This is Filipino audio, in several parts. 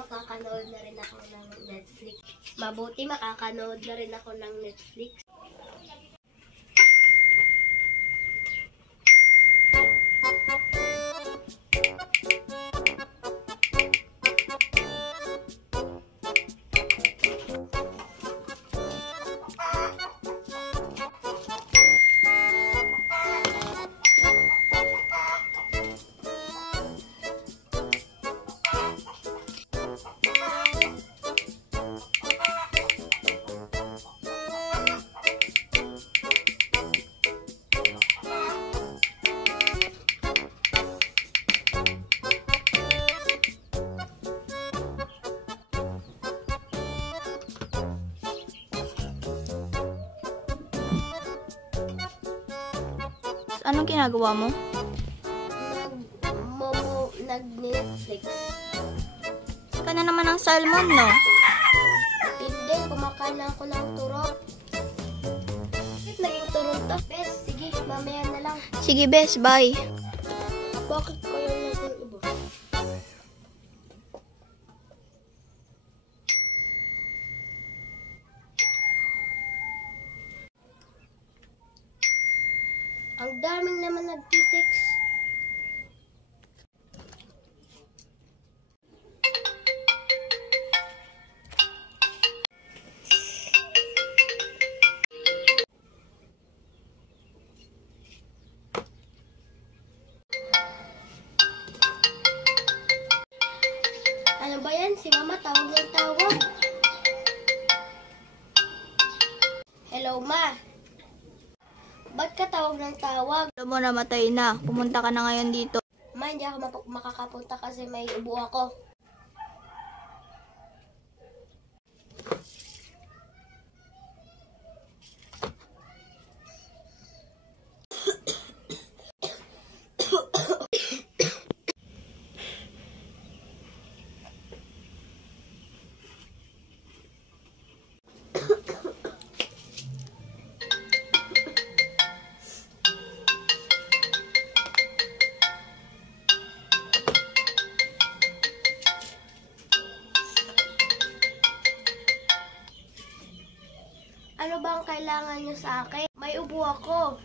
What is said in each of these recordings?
makakanood na rin ako ng Netflix. Mabuti makakanood na rin ako ng Netflix. Anong ginagawa mo? Nag-Netflix. Saka na naman ang salmon, no? Hindi, kumakain na ako ng turok. Naging turok to. Bes, sige, mamaya na lang. Sige, bes, bye. Bakit kaya natin iba? Ang daming naman nag-text. Ano ba yan? Si Mama tawag ng tawag. Hello, Ma. Ba't ka tawag ng tawag? Alam mo, namatay na. Pumunta ka na ngayon dito. Ma, hindi ako makakapunta kasi may ubo ako. Ano ba ang kailangan niyo sa akin? May ubo ako.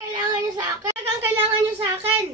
Kailangan niyo sa akin? Ang kailangan niyo sa akin?